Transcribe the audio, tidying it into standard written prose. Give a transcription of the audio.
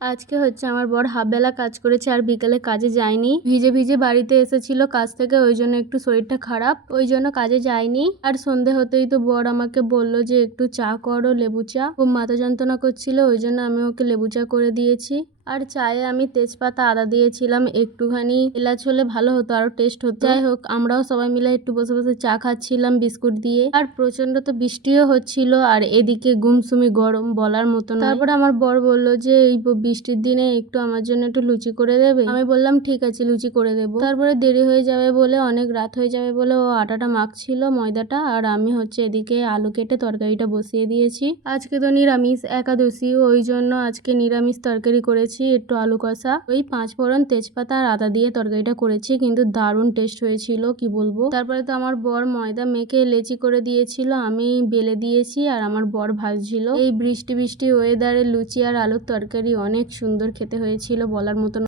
আজকে হচ্ছে আমার বর হাফ বেলা কাজ করেছে আর বিকেলে কাজে যায়নি। ভিজে ভিজে বাড়িতে এসেছিল কাজ থেকে, ওই জন্য একটু শরীরটা খারাপ, ওই জন্য কাজে যায়নি। আর সন্ধে হতেই তো বর আমাকে বললো যে একটু চা করো, লেবু চা। খুব মাথা যন্ত্রণা করছিল, ওই জন্য আমি ওকে লেবু চা করে দিয়েছি। আর চায়ে আমি তেজপাতা আদা দিয়েছিলাম, একটুখানি এলাচ হলে ভালো হতো, আরো টেস্ট হতো। যাই হোক, আমরাও সবাই মিলে একটু বসে বসে চা খাচ্ছিলাম বিস্কুট দিয়ে। আর প্রচন্ড তো বৃষ্টিও হচ্ছিল, আর এদিকে গুমসুমি গরম বলার মতো নয়। তারপরে আমার বর বললো যে এই বৃষ্টির দিনে একটু আমার জন্য একটু লুচি করে দেবে। আমি বললাম ঠিক আছে, লুচি করে দেবো। তারপরে দেরি হয়ে যাবে বলে, অনেক রাত হয়ে যাবে বলে ও আটাটা মাখছিল, ময়দাটা, আর আমি হচ্ছে এদিকে আলু কেটে তরকারিটা বসিয়ে দিয়েছি। আজকে তো নিরামিষ একাদশী, ওই জন্য আজকে নিরামিষ তরকারি করেছি, একটু আলু কষা, ওই 5 ফোড়ন, তেজপাতা আর আদা দিয়ে তরকারিটা করেছি, কিন্তু দারুণ টেস্ট হয়েছিল, কি বলবো। তারপরে তো আমার বর ময়দা মেখে লেচি করে দিয়েছিল, আমি বেলে দিয়েছি আর আমার বর ভাজছিল। এই বৃষ্টি বৃষ্টি ওয়েদারে লুচি আর আলুর তরকারি অনেক সুন্দর খেতে হয়েছিল, বলার মতন।